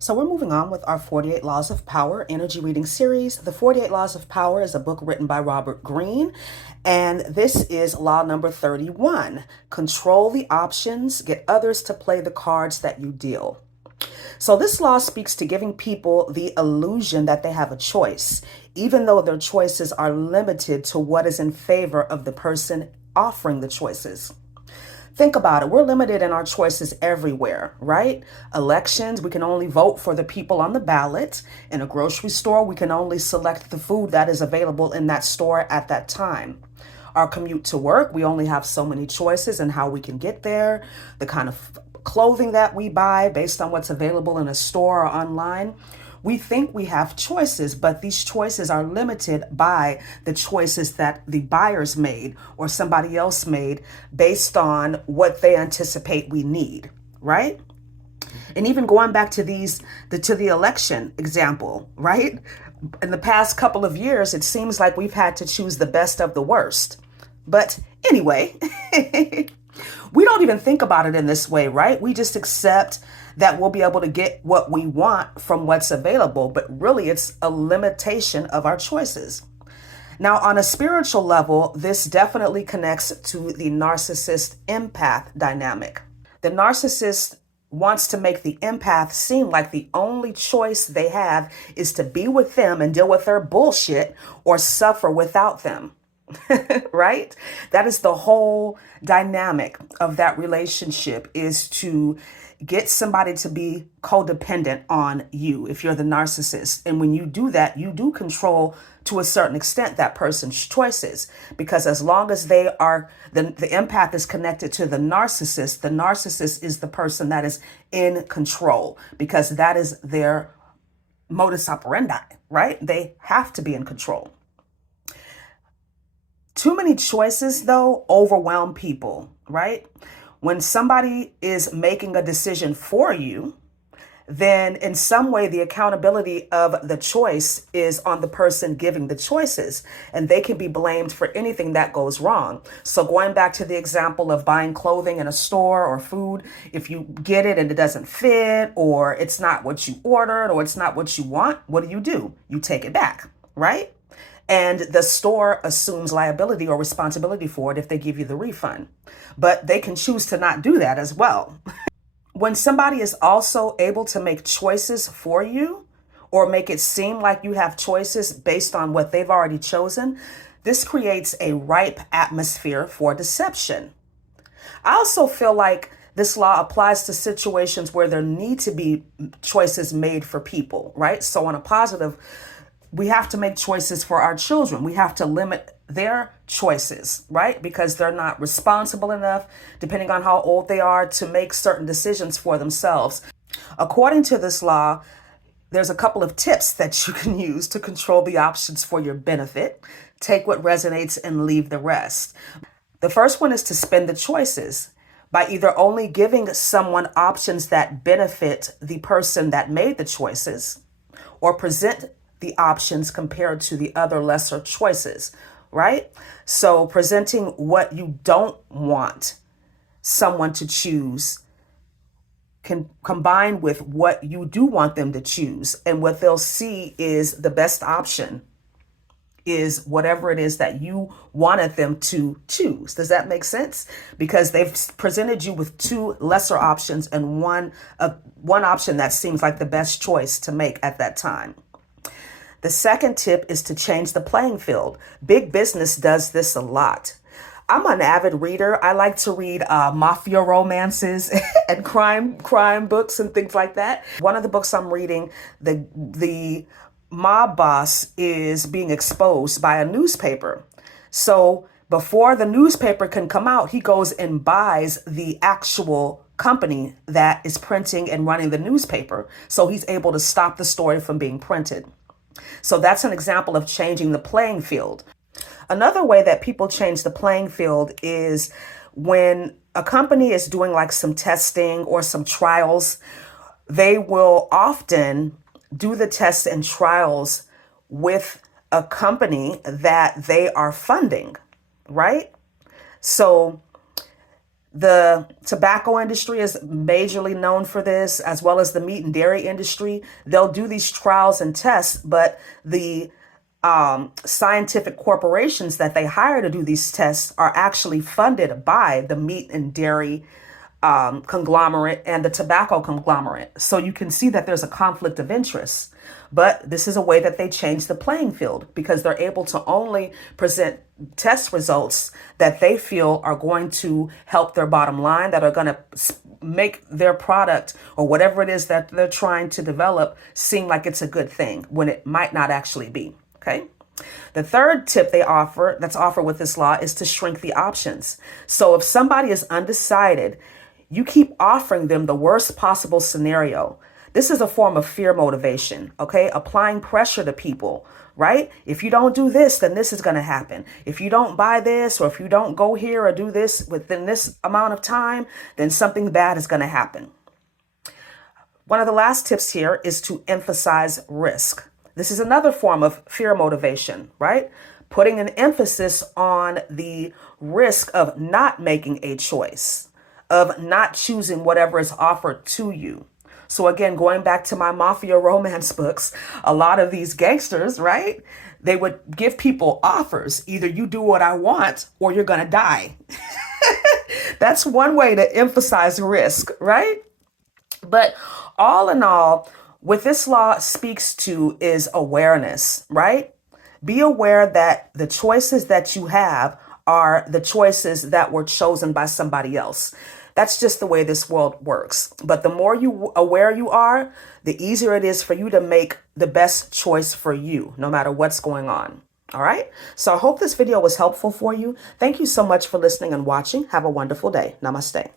So we're moving on with our 48 Laws of Power energy reading series. The 48 Laws of Power is a book written by Robert Greene, and this is law number 31. Control the options, get others to play the cards that you deal. So this law speaks to giving people the illusion that they have a choice, even though their choices are limited to what is in favor of the person offering the choices. Think about it. We're limited in our choices everywhere, right? Elections, we can only vote for the people on the ballot. In a grocery store, we can only select the food that is available in that store at that time. Our commute to work, we only have so many choices in how we can get there, the kind of clothing that we buy based on what's available in a store or online. We think we have choices, but these choices are limited by the choices that the buyers made or somebody else made based on what they anticipate we need, right? And even going back to the election example, right? In the past couple of years, it seems like we've had to choose the best of the worst. But anyway, we don't even think about it in this way, right? We just accept that we'll be able to get what we want from what's available, but really it's a limitation of our choices. Now, on a spiritual level, this definitely connects to the narcissist empath dynamic. The narcissist wants to make the empath seem like the only choice they have is to be with them and deal with their bullshit or suffer without them. Right? That is the whole dynamic of that relationship, is to get somebody to be codependent on you if you're the narcissist. And when you do that, you do control to a certain extent that person's choices, because as long as they are the empath is connected to the narcissist is the person that is in control, because that is their modus operandi, right? They have to be in control. Too many choices, though, overwhelm people, right? When somebody is making a decision for you, then in some way the accountability of the choice is on the person giving the choices, and they can be blamed for anything that goes wrong. So going back to the example of buying clothing in a store or food, if you get it and it doesn't fit, or it's not what you ordered, or it's not what you want, what do? You take it back, right? And the store assumes liability or responsibility for it if they give you the refund. But they can choose to not do that as well. When somebody is also able to make choices for you, or make it seem like you have choices based on what they've already chosen, this creates a ripe atmosphere for deception. I also feel like this law applies to situations where there need to be choices made for people, right? So on a positive, we have to make choices for our children. We have to limit their choices, right? Because they're not responsible enough, depending on how old they are, to make certain decisions for themselves. According to this law, there's a couple of tips that you can use to control the options for your benefit. Take what resonates and leave the rest. The first one is to spin the choices by either only giving someone options that benefit the person that made the choices, or present the options compared to the other lesser choices, right? So presenting what you don't want someone to choose can combine with what you do want them to choose. And what they'll see is the best option is whatever it is that you wanted them to choose. Does that make sense? Because they've presented you with two lesser options and one option that seems like the best choice to make at that time. The second tip is to change the playing field. Big business does this a lot. I'm an avid reader. I like to read mafia romances and crime books and things like that. One of the books I'm reading, the mob boss is being exposed by a newspaper. So before the newspaper can come out, he goes and buys the actual company that is printing and running the newspaper. So he's able to stop the story from being printed. So that's an example of changing the playing field. Another way that people change the playing field is when a company is doing like some testing or some trials, they will often do the tests and trials with a company that they are funding, right? So The tobacco industry is majorly known for this, as well as the meat and dairy industry. They'll do these trials and tests, but the scientific corporations that they hire to do these tests are actually funded by the meat and dairy conglomerate and the tobacco conglomerate. So you can see that there's a conflict of interest. But this is a way that they change the playing field because they're able to only present test results that they feel are going to help their bottom line, that are going to make their product or whatever it is that they're trying to develop seem like it's a good thing when it might not actually be. Okay. The third tip that's offered with this law is to shrink the options. So if somebody is undecided, you keep offering them the worst possible scenario. This is a form of fear motivation, okay? Applying pressure to people, right? If you don't do this, then this is going to happen. If you don't buy this, or if you don't go here or do this within this amount of time, then something bad is going to happen. One of the last tips here is to emphasize risk. This is another form of fear motivation, right? Putting an emphasis on the risk of not making a choice, of not choosing whatever is offered to you. So again, going back to my mafia romance books, a lot of these gangsters, right? They would give people offers. Either you do what I want or you're going to die. That's one way to emphasize risk, right? But all in all, what this law speaks to is awareness, right? Be aware that the choices that you have are the choices that were chosen by somebody else. That's just the way this world works. But the more aware you are, the easier it is for you to make the best choice for you, no matter what's going on. All right. So I hope this video was helpful for you. Thank you so much for listening and watching. Have a wonderful day. Namaste.